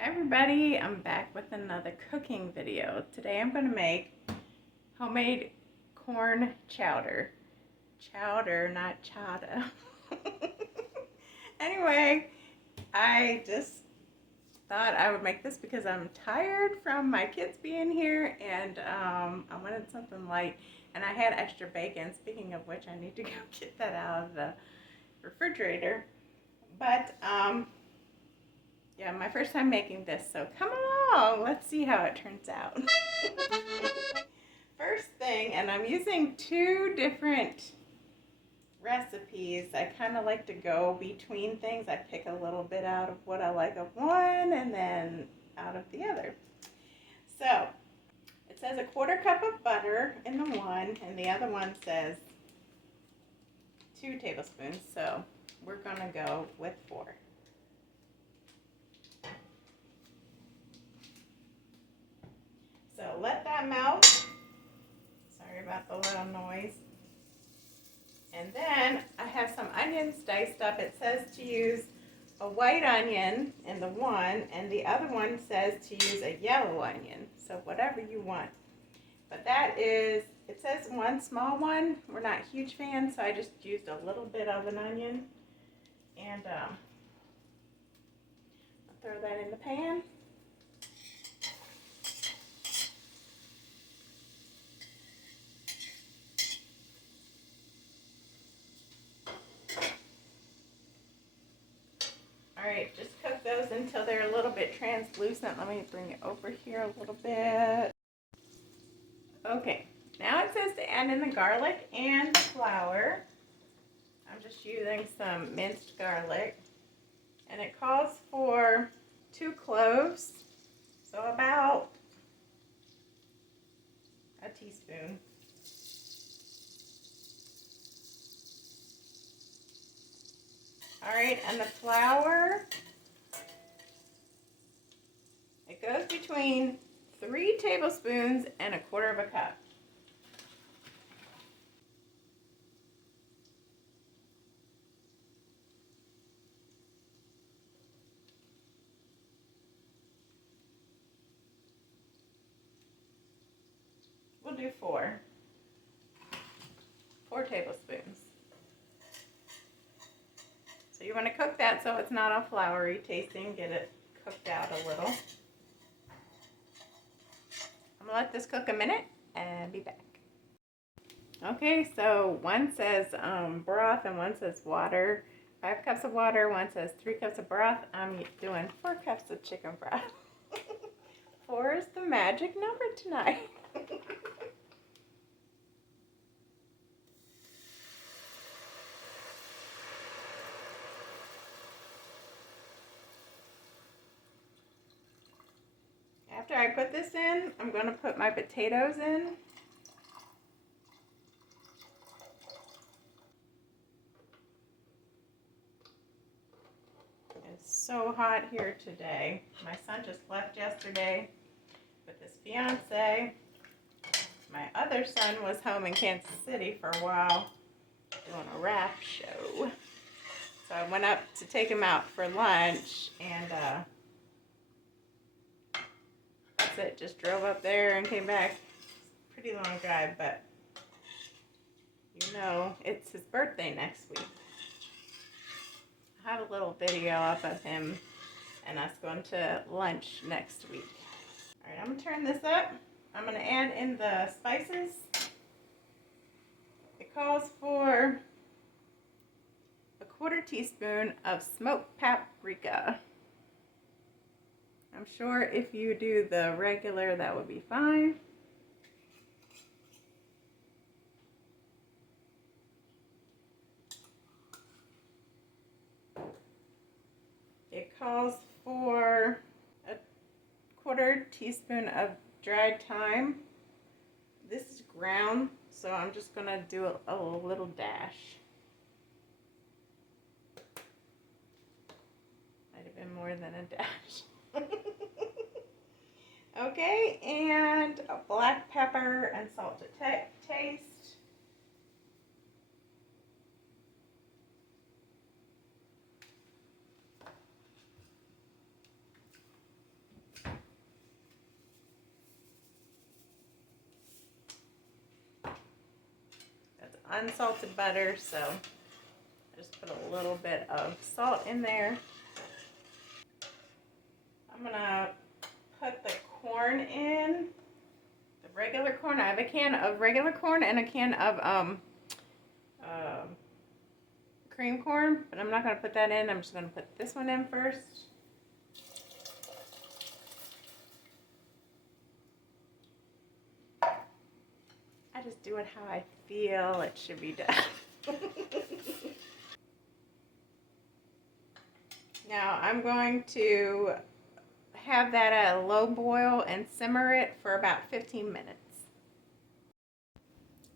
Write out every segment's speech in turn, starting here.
Hi everybody, I'm back with another cooking video. Today I'm going to make homemade corn chowder. Chowder, not chowder. Anyway, I just thought I would make this because I'm tired from my kids being here and I wanted something light and I had extra bacon. Speaking of which, I need to go get that out of the refrigerator. But yeah, my first time making this, so come along. Let's see how it turns out. First thing, and I'm using two different recipes. I kind of like to go between things. I pick a little bit out of what I like of one and then out of the other. So, it says 1/4 cup of butter in the one, and the other one says 2 tablespoons. So, we're going to go with 4. So let that melt. Sorry about the little noise. And then I have some onions diced up. It says to use a white onion in the one, and the other one says to use a yellow onion. So whatever you want. But that is, it says 1 small one. We're not huge fans, so I just used a little bit of an onion. And I'll throw that in the pan. Alright, just cook those until they're a little bit translucent. Let me bring it over here a little bit. Okay, now it says to add in the garlic and the flour. I'm just using some minced garlic. And it calls for 2 cloves, so about a teaspoon. Alright, and the flour, it goes between 3 tablespoons and 1/4 cup. We'll do 4 tablespoons. So you want to cook that so it's not a floury tasting. Get it cooked out a little. I'm going to let this cook a minute and be back. Okay, so one says broth and one says water. 5 cups of water, one says 3 cups of broth. I'm doing 4 cups of chicken broth. 4 is the magic number tonight. After I put this in, I'm going to put my potatoes in. It's so hot here today. My son just left yesterday with his fiance. My other son was home in Kansas City for a while doing a raft show. So I went up to take him out for lunch and that's it. Just drove up there and came back. Pretty long drive, but you know, it's his birthday next week. I have a little video up of him and us going to lunch next week. Alright, I'm going to turn this up. I'm going to add in the spices. It calls for 1/4 teaspoon of smoked paprika. I'm sure if you do the regular, that would be fine. It calls for 1/4 teaspoon of dried thyme. This is ground, so I'm just going to do a little dash. Might have been more than a dash. Okay, and a black pepper and salt to taste. unsalted butter, so I just put a little bit of salt in there. I'm gonna put the corn in, the regular corn. I have a can of regular corn and a can of cream corn, but I'm not gonna put that in. I'm just gonna put this one in first. I just do it how I feel it should be done. Now I'm going to have that at a low boil and simmer it for about 15 minutes.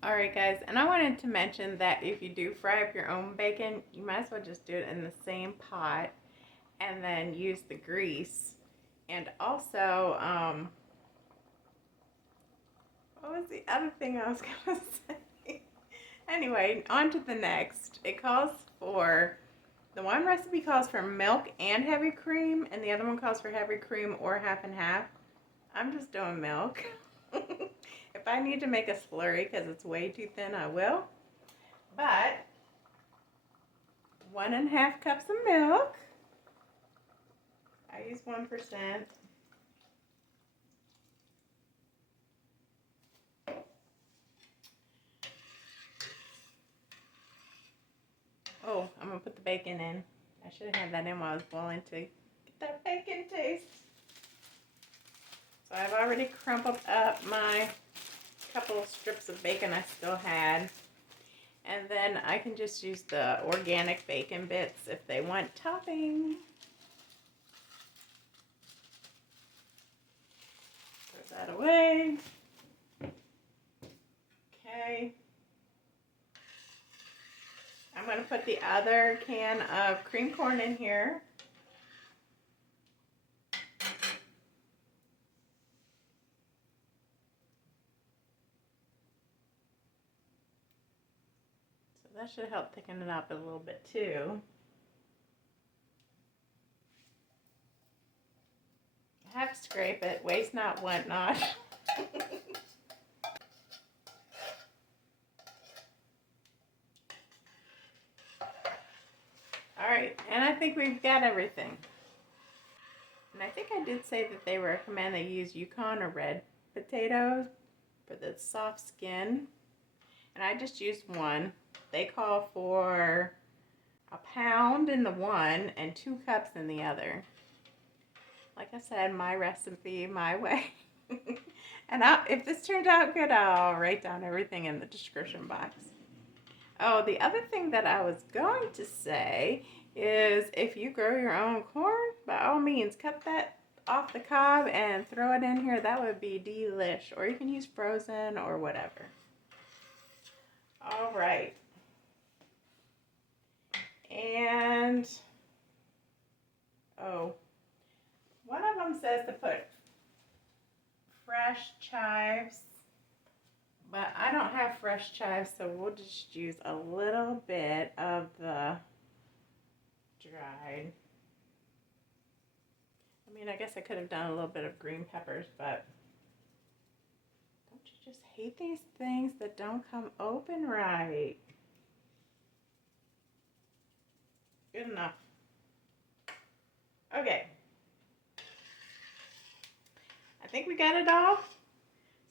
Alright guys, and I wanted to mention that if you do fry up your own bacon, you might as well just do it in the same pot and then use the grease. And also, what was the other thing I was going to say? Anyway, on to the next. It calls for, the one recipe calls for milk and heavy cream, and the other one calls for heavy cream or half and half. I'm just doing milk. If I need to make a slurry because it's way too thin, I will. But 1.5 cups of milk. I use 1%. Oh, I'm gonna put the bacon in. I should have had that in while I was boiling to get that bacon taste. So I've already crumpled up my couple of strips of bacon I still had. And then I can just use the organic bacon bits if they want topping. Throw that away. Okay. I'm going to put the other can of cream corn in here. So that should help thicken it up a little bit too. I have to scrape it. Waste not, want not. Alright, and I think we've got everything. And I think I did say that they recommend they use Yukon or red potatoes for the soft skin. And I just used one. They call for 1 pound in the one and 2 cups in the other. Like I said, my recipe, my way. And if this turns out good, I'll write down everything in the description box. Oh, the other thing that I was going to say is if you grow your own corn, by all means, cut that off the cob and throw it in here. That would be delish. Or you can use frozen or whatever. All right. And, oh, one of them says to put fresh chives, but I don't have fresh chives, so we'll just use a little bit of the dried. I mean, I guess I could have done a little bit of green peppers, but don't you just hate these things that don't come open right? Good enough. Okay. I think we got it all.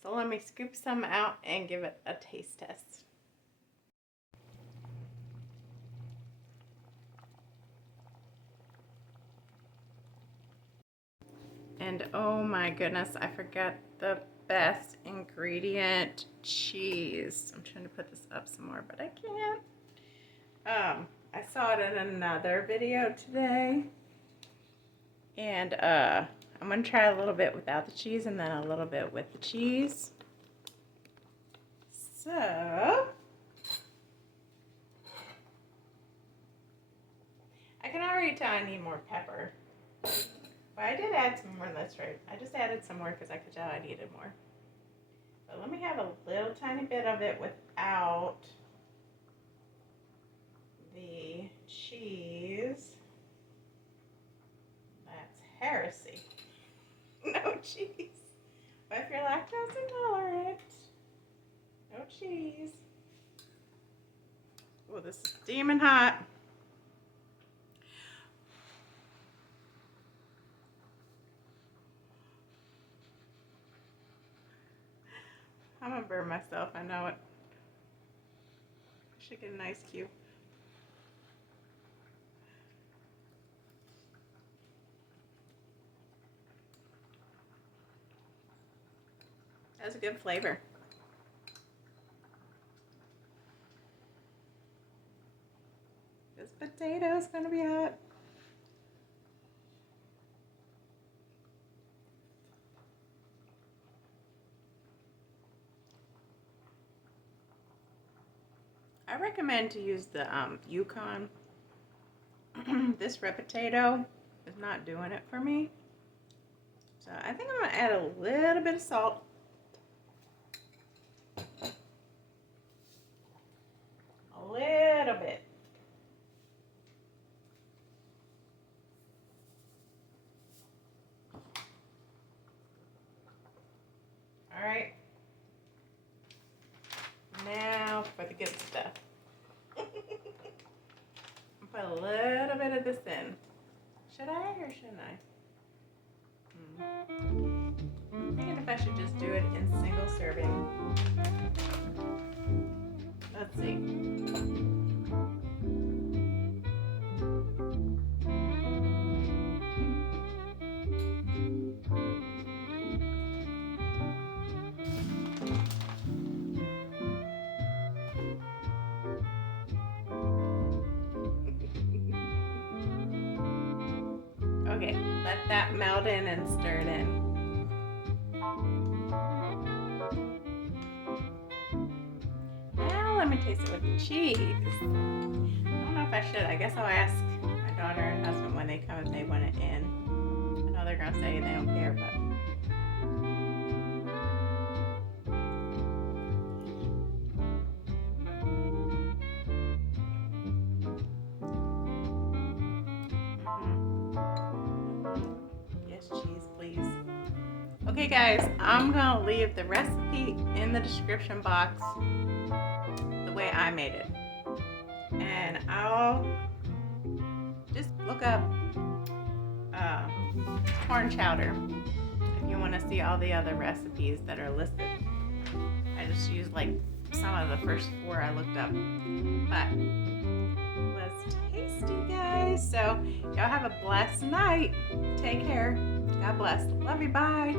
So let me scoop some out and give it a taste test. And oh my goodness, I forgot the best ingredient, cheese. I'm trying to put this up some more, but I can't. I saw it in another video today. And I'm going to try a little bit without the cheese and then a little bit with the cheese. So, I can already tell I need more pepper. But I did add some more, that's right. I just added some more because I could tell I needed more. But let me have a little tiny bit of it without the cheese. That's heresy. No cheese. But if you're lactose intolerant, no cheese. Oh, this is steaming hot. I'm gonna burn myself, I know it. Should get a nice cue. That's a good flavor. This potato is gonna be hot. I recommend to use the Yukon. This red potato is not doing it for me. So I think I'm gonna add a little bit of salt. A little bit. All right. Now for the good stuff. Put a little bit of this in. Should I or shouldn't I? I'm thinking if I should just do it in single serving. Let's see. Okay, let that melt in and stir it in. Now let me taste it with the cheese. I don't know if I should. I guess I'll ask my daughter and husband when they come if they want it in. I know they're gonna say they don't care, but cheese, please. Okay guys, I'm gonna leave the recipe in the description box the way I made it, and I'll just look up corn chowder if you want to see all the other recipes that are listed. I just used like some of the first 4 I looked up, but it was tasty, guys. So y'all have a blessed night. Take care. God bless. Love you. Bye.